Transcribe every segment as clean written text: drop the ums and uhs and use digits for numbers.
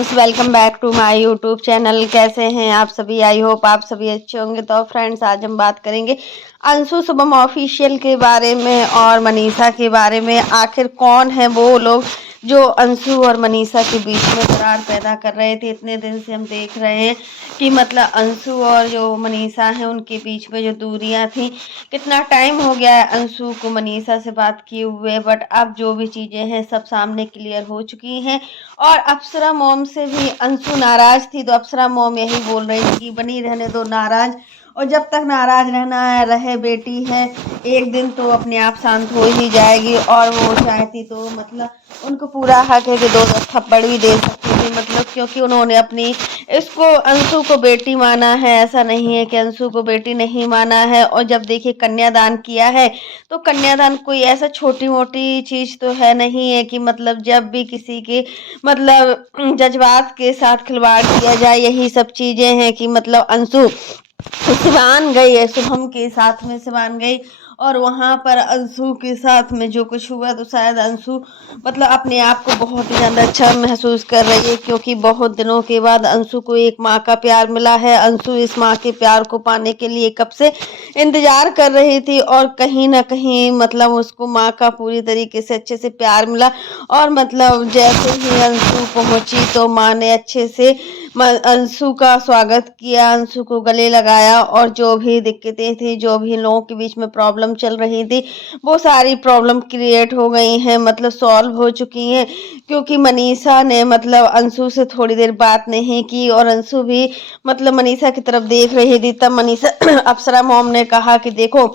Friends, welcome back to my YouTube channel. कैसे हैं आप सभी? आई होप आप सभी अच्छे होंगे। तो फ्रेंड्स, आज हम बात करेंगे अंशु शुभम ऑफिशियल के बारे में और मनीषा के बारे में। आखिर कौन है वो लोग जो अंशु और मनीषा के बीच में दरार पैदा कर रहे थे। इतने दिन से हम देख रहे हैं कि मतलब अंशु और जो मनीषा हैं उनके बीच में जो दूरियां थी, कितना टाइम हो गया है अंशु को मनीषा से बात किए हुए, बट अब जो भी चीज़ें हैं सब सामने क्लियर हो चुकी हैं। और अप्सरा मॉम से भी अंशु नाराज थी, तो अप्सरा मॉम यही बोल रही थी कि बनी रहने दो नाराज, और जब तक नाराज रहना है रहे, बेटी है, एक दिन तो अपने आप शांत हो ही जाएगी। और वो चाहती तो मतलब उनको पूरा हक है कि दो थप्पड़ भी दे सकती थी, मतलब क्योंकि उन्होंने अपनी इसको अंशु को बेटी माना है। ऐसा नहीं है कि अंशु को बेटी नहीं माना है। और जब देखिए कन्यादान किया है, तो कन्यादान कोई ऐसा छोटी मोटी चीज तो है नहीं है कि मतलब जब भी किसी के मतलब जज्बात के साथ खिलवाड़ किया जाए, यही सब चीजें हैं कि मतलब अंशु सिवान गई है, शुभम के साथ में सिवान गई, और वहां पर अंशु के साथ में जो कुछ हुआ, तो शायद अंशु मतलब अपने आप को बहुत ही ज़्यादा अच्छा महसूस कर रही है, क्योंकि बहुत दिनों के बाद अंशु को एक माँ का प्यार मिला है। अंशु इस माँ के प्यार को पाने के लिए कब से इंतजार कर रही थी, और कहीं ना कहीं मतलब उसको माँ का पूरी तरीके से अच्छे से प्यार मिला। और मतलब जैसे ही अंशु पहुंची तो माँ ने अच्छे से अंशु का स्वागत किया, अंशु को गले लगाया, और जो भी दिक्कतें थी, जो भी लोगों के बीच में प्रॉब्लम चल रही थी, वो सारी प्रॉब्लम क्रिएट हो गई हैं, मतलब सॉल्व हो चुकी हैं। क्योंकि मनीषा ने मतलब अंशु से थोड़ी देर बात नहीं की, और अंशु भी मतलब मनीषा की तरफ देख रही थी। तब मनीषा अप्सरा मॉम ने कहा कि देखो,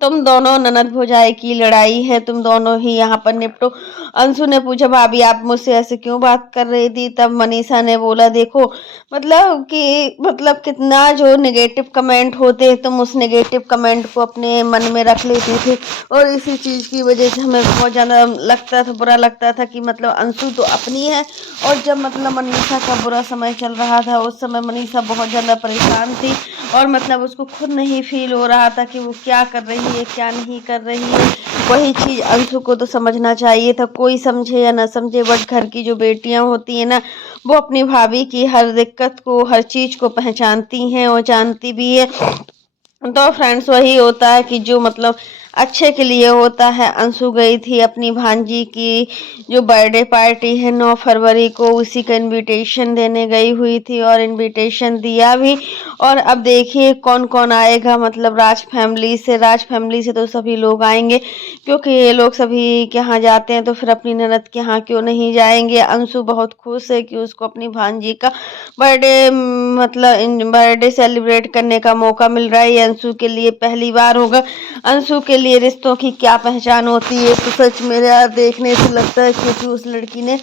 तुम दोनों ननद भौजाई की लड़ाई है, तुम दोनों ही यहाँ पर निपटो। अंशु ने पूछा, भाभी आप मुझसे ऐसे क्यों बात कर रही थी? तब मनीषा ने बोला, देखो मतलब कि मतलब कितना जो नेगेटिव कमेंट होते हैं, तुम उस नेगेटिव कमेंट को अपने मन में रख लेती थी, और इसी चीज़ की वजह से हमें बहुत ज़्यादा लगता था, बुरा लगता था कि मतलब अंशु तो अपनी है। और जब मतलब मनीषा का बुरा समय चल रहा था, उस समय मनीषा बहुत ज़्यादा परेशान थी, और मतलब उसको खुद नहीं फील हो रहा था कि वो क्या कर रही है, क्या नहीं कर रही है। वही चीज़ अंशु को तो समझना चाहिए था, कोई समझे या ना समझे, बट घर की जो बेटियां होती है ना, वो अपनी भाभी की हर दिक्कत को, हर चीज़ को पहचानती हैं और जानती भी है। तो फ्रेंड्स, वही होता है कि जो मतलब अच्छे के लिए होता है। अंशु गई थी अपनी भांजी की जो बर्थडे पार्टी है 9 फरवरी को, उसी का इनविटेशन देने गई हुई थी, और इनविटेशन दिया भी। और अब देखिए कौन कौन आएगा, मतलब राज फैमिली से तो सभी लोग आएंगे, क्योंकि ये लोग सभी के यहाँ जाते हैं, तो फिर अपनी ननद के यहाँ क्यों नहीं जाएंगे। अंशु बहुत खुश है कि उसको अपनी भांजी का बर्थडे मतलब बर्थडे सेलिब्रेट करने का मौका मिल रहा है। ये अंशु के लिए पहली बार होगा। अंशु के लिए रिश्तों की क्या पहचान होती है, तो सच मेरा देखने से लगता है, क्योंकि उस लड़की ने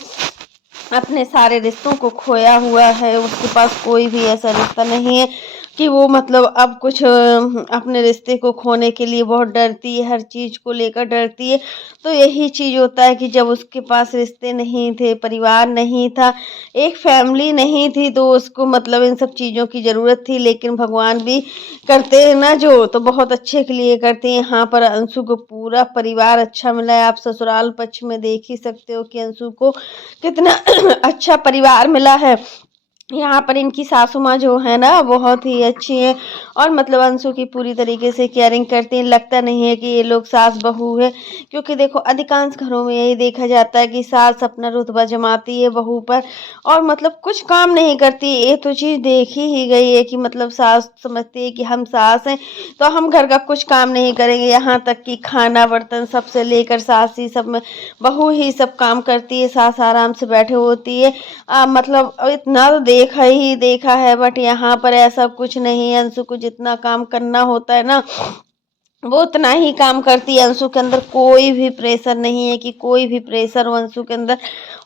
अपने सारे रिश्तों को खोया हुआ है। उसके पास कोई भी ऐसा रिश्ता नहीं है कि वो मतलब अब कुछ अपने रिश्ते को खोने के लिए बहुत डरती है, हर चीज़ को लेकर डरती है। तो यही चीज़ होता है कि जब उसके पास रिश्ते नहीं थे, परिवार नहीं था, एक फैमिली नहीं थी, तो उसको मतलब इन सब चीज़ों की ज़रूरत थी। लेकिन भगवान भी करते हैं ना जो, तो बहुत अच्छे के लिए करते हैं। यहाँ पर अंशु को पूरा परिवार अच्छा मिला है। आप ससुराल पक्ष में देख ही सकते हो कि अंशु को कितना अच्छा परिवार मिला है। यहाँ पर इनकी सासू माँ जो है ना, बहुत ही अच्छी है, और मतलब अंशु की पूरी तरीके से केयरिंग करती हैं। लगता नहीं है कि ये लोग सास बहू है, क्योंकि देखो अधिकांश घरों में यही देखा जाता है कि सास अपना रुतबा जमाती है बहू पर, और मतलब कुछ काम नहीं करती। ये तो चीज़ देखी ही गई है कि मतलब सास समझती है कि हम सास हैं तो हम घर का कुछ काम नहीं करेंगे, यहाँ तक कि खाना बर्तन सबसे लेकर सास ही सब में, बहू ही सब काम करती है, सास आराम से बैठे होती है। मतलब इतना तो देखा ही देखा है, बट यहाँ पर ऐसा कुछ नहीं है। अंशु को जितना काम करना होता है ना, वो उतना ही काम करती है। अंशु के अंदर कोई भी प्रेशर नहीं है कि कोई भी प्रेशर हो अंशु के अंदर।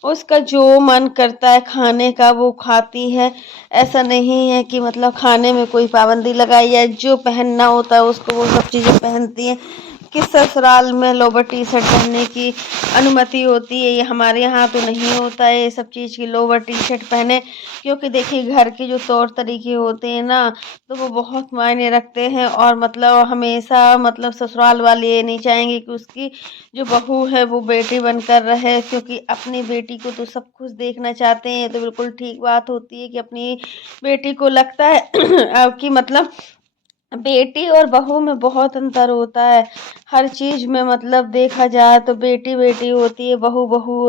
उसका जो मन करता है खाने का वो खाती है। ऐसा नहीं है कि मतलब खाने में कोई पाबंदी लगाई है। जो पहनना होता है उसको वो सब चीज़ें पहनती है। किस ससुराल में लोवर टी शर्ट पहनने की अनुमति होती है। ये हमारे यहाँ तो नहीं होता है ये सब चीज़ की लोवर टी शर्ट पहने, क्योंकि देखिए घर के जो तौर तरीके होते हैं ना, तो वो बहुत मायने रखते हैं। और मतलब हमेशा मतलब ससुराल वाले ये नहीं चाहेंगे कि उसकी जो बहू है वो बेटी बनकर रहे, क्योंकि अपनी बेटी को तो सब कुछ देखना चाहते हैं। तो बिल्कुल ठीक बात होती है कि अपनी बेटी को लगता है कि मतलब बेटी और बहू में बहुत अंतर होता है। हर चीज़ में मतलब देखा जाए तो बेटी बेटी होती है, बहू बहू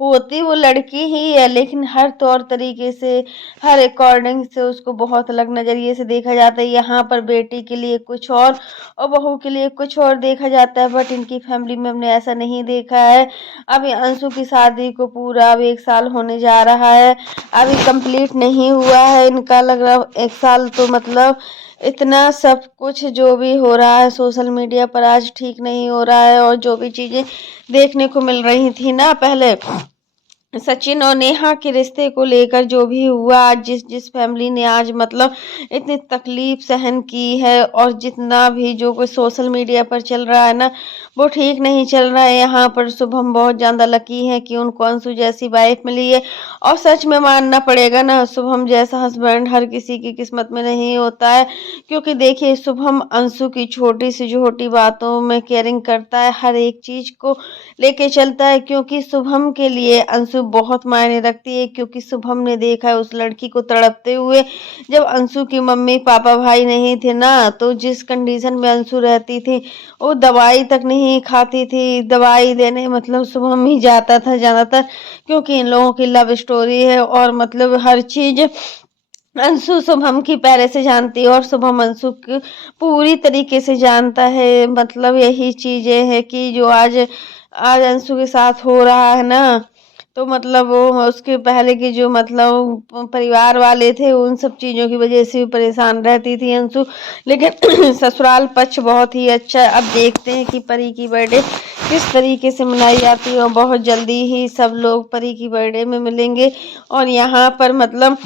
होती वो लड़की ही है, लेकिन हर तौर तरीके से, हर अकॉर्डिंग से उसको बहुत अलग नज़रिए से देखा जाता है। यहाँ पर बेटी के लिए कुछ और बहू के लिए कुछ और देखा जाता है, बट इनकी फैमिली में हमने ऐसा नहीं देखा है। अभी अंशु की शादी को पूरा अब 1 साल होने जा रहा है, अभी कंप्लीट नहीं हुआ है इनका, लग रहा 1 साल। तो मतलब इतना सब कुछ जो भी हो रहा है सोशल मीडिया पर आज ठीक नहीं हो रहा है। और जो भी चीज़ें देखने को मिल रही थी ना पहले, सचिन और नेहा के रिश्ते को लेकर जो भी हुआ, आज जिस जिस फैमिली ने आज मतलब इतनी तकलीफ सहन की है, और जितना भी जो कुछ सोशल मीडिया पर चल रहा है ना, वो ठीक नहीं चल रहा है। यहाँ पर शुभम बहुत ज़्यादा लकी है कि उनको अंशु जैसी वाइफ मिली है। और सच में मानना पड़ेगा ना, शुभम जैसा हस्बैंड हर किसी की किस्मत में नहीं होता है। क्योंकि देखिए शुभम अंशु की छोटी से छोटी बातों में केयरिंग करता है, हर एक चीज़ को लेके चलता है, क्योंकि शुभम के लिए अंशु बहुत मायने रखती है। क्योंकि शुभम ने देखा है उस लड़की को तड़पते हुए, जब अंशु की मम्मी पापा भाई नहीं थे ना, तो जिस कंडीशन में अंशु रहती थी, वो दवाई तक नहीं खाती थी। दवाई देने मतलब शुभम ही जाता था ज़्यादातर, क्योंकि इन लोगों की लव स्टोरी है। और मतलब हर चीज़ अंशु शुभम की पहले से जानती है, और शुभम अंशु की पूरी तरीके से जानता है। मतलब यही चीज़ें हैं कि जो आज आज अंशु के साथ हो रहा है ना, तो मतलब वो उसके पहले के जो मतलब परिवार वाले थे, उन सब चीज़ों की वजह से भी परेशान रहती थी अंशु। लेकिन ससुराल पक्ष बहुत ही अच्छा है। अब देखते हैं कि परी की बर्थडे किस तरीके से मनाई जाती है, और बहुत जल्दी ही सब लोग परी की बर्थडे में मिलेंगे। और यहाँ पर मतलब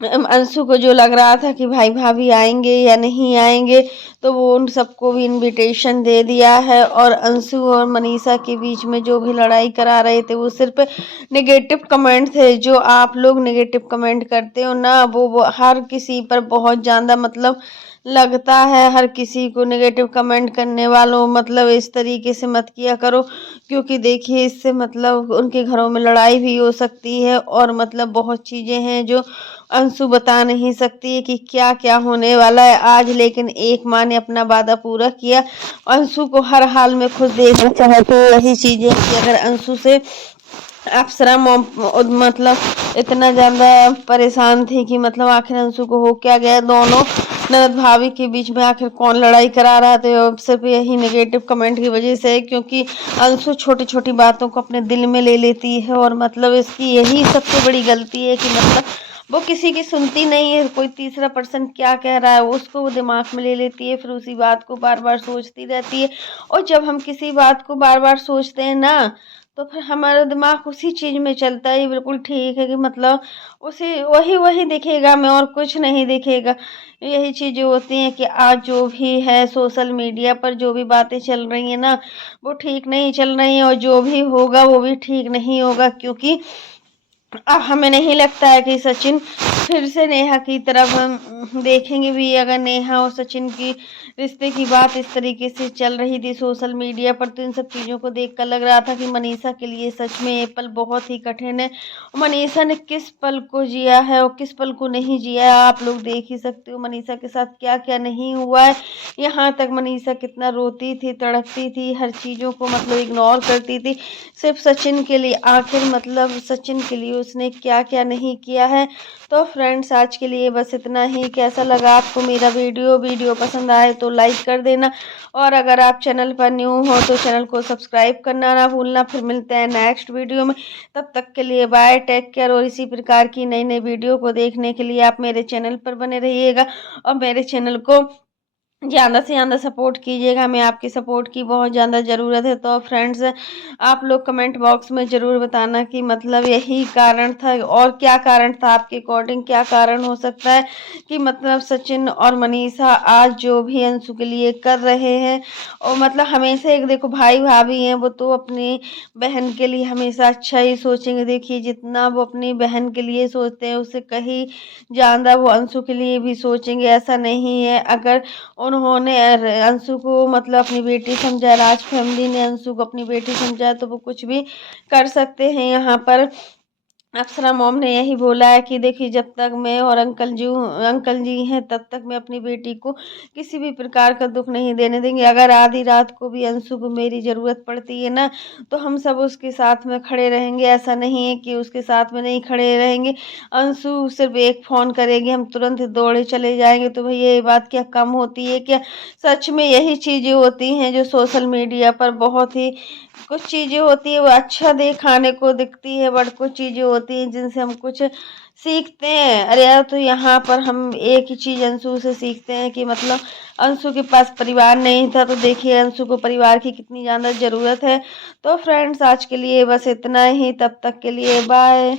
अंशु को जो लग रहा था कि भाई भाभी आएंगे या नहीं आएंगे, तो वो उन सबको भी इनविटेशन दे दिया है। और अंशु और मनीषा के बीच में जो भी लड़ाई करा रहे थे, वो सिर्फ नेगेटिव कमेंट थे। जो आप लोग नेगेटिव कमेंट करते हो ना, वो हर किसी पर बहुत ज़्यादा मतलब लगता है। हर किसी को नेगेटिव कमेंट करने वालों मतलब इस तरीके से मत किया करो, क्योंकि देखिए इससे मतलब उनके घरों में लड़ाई भी हो सकती है। और मतलब बहुत चीज़ें हैं जो अंशु बता नहीं सकती है कि क्या क्या होने वाला है आज। लेकिन एक माँ ने अपना वादा पूरा किया, अंशु को हर हाल में खुश देखना चाहते हैं। यही चीज़ें कि अगर अंशु से अप्सरा मतलब इतना ज़्यादा परेशान थी कि मतलब आखिर अंशु को हो क्या गया, दोनों ननद भाभी के बीच में आखिर कौन लड़ाई करा रहा था, सिर्फ यही नेगेटिव कमेंट की वजह से। क्योंकि अंशु छोटी छोटी बातों को अपने दिल में ले लेती है, और मतलब इसकी यही सबसे बड़ी गलती है कि मतलब वो किसी की सुनती नहीं है। कोई तीसरा पर्सन क्या कह रहा है उसको वो दिमाग में ले लेती है, फिर उसी बात को बार बार सोचती रहती है। और जब हम किसी बात को बार बार सोचते हैं ना, तो फिर हमारा दिमाग उसी चीज़ में चलता है। ये बिल्कुल ठीक है कि मतलब उसी वही वही दिखेगा, मैं और कुछ नहीं दिखेगा। यही चीज़ें होती हैं कि आज जो भी है सोशल मीडिया पर जो भी बातें चल रही हैं ना, वो ठीक नहीं चल रही हैं, और जो भी होगा वो भी ठीक नहीं होगा। क्योंकि अब हमें नहीं लगता है कि सचिन फिर से नेहा की तरफ हम देखेंगे भी। अगर नेहा और सचिन की रिश्ते की बात इस तरीके से चल रही थी सोशल मीडिया पर, तो इन सब चीज़ों को देखकर लग रहा था कि मनीषा के लिए सच में ये पल बहुत ही कठिन है। मनीषा ने किस पल को जिया है और किस पल को नहीं जिया है, आप लोग देख ही सकते हो मनीषा के साथ क्या क्या नहीं हुआ है। यहाँ तक मनीषा कितना रोती थी, तड़पती थी, हर चीज़ों को मतलब इग्नोर करती थी सिर्फ सचिन के लिए। आखिर मतलब सचिन के लिए उसने क्या क्या नहीं किया है। तो फ्रेंड्स आज के लिए बस इतना ही। कैसा लगा आपको मेरा वीडियो पसंद आए तो लाइक कर देना, और अगर आप चैनल पर न्यू हो तो चैनल को सब्सक्राइब करना ना भूलना। फिर मिलते हैं नेक्स्ट वीडियो में, तब तक के लिए बाय, टेक केयर। और इसी प्रकार की नई नई वीडियो को देखने के लिए आप मेरे चैनल पर बने रहिएगा, और मेरे चैनल को ज़्यादा से ज़्यादा सपोर्ट कीजिएगा, हमें आपकी सपोर्ट की बहुत ज़्यादा ज़रूरत है। तो फ्रेंड्स, आप लोग कमेंट बॉक्स में ज़रूर बताना कि मतलब यही कारण था और क्या कारण था आपके अकॉर्डिंग, क्या कारण हो सकता है कि मतलब सचिन और मनीषा आज जो भी अंशु के लिए कर रहे हैं, और मतलब हमेशा एक देखो भाई भाभी हैं, वो तो अपनी बहन के लिए हमेशा अच्छा ही सोचेंगे। देखिए जितना वो अपनी बहन के लिए सोचते हैं उससे कहीं ज़्यादा वो अंशु के लिए भी सोचेंगे, ऐसा नहीं है। अगर उन्होंने अंशु को मतलब अपनी बेटी समझा, राज फैमिली ने अंशु को अपनी बेटी समझा, तो वो कुछ भी कर सकते हैं। यहाँ पर अप्सरा मॉम ने यही बोला है कि देखिए जब तक मैं और अंकल जी हैं तब तक मैं अपनी बेटी को किसी भी प्रकार का दुख नहीं देने देंगे। अगर आधी रात को भी अंशु को मेरी ज़रूरत पड़ती है ना, तो हम सब उसके साथ में खड़े रहेंगे। ऐसा नहीं है कि उसके साथ में नहीं खड़े रहेंगे। अंशु सिर्फ एक फ़ोन करेगी, हम तुरंत दौड़े चले जाएंगे। तो भैया ये बात क्या कम होती है क्या? सच में यही चीज़ें होती हैं जो सोशल मीडिया पर बहुत ही कुछ चीज़ें होती है वो अच्छा दिखाने को दिखती है, बट कुछ चीज़ें होती हैं जिनसे हम कुछ सीखते हैं। अरे यार, तो यहाँ पर हम एक ही चीज़ अंशु से सीखते हैं कि मतलब अंशु के पास परिवार नहीं था, तो देखिए अंशु को परिवार की कितनी ज़्यादा ज़रूरत है। तो फ्रेंड्स, आज के लिए बस इतना ही, तब तक के लिए बाय।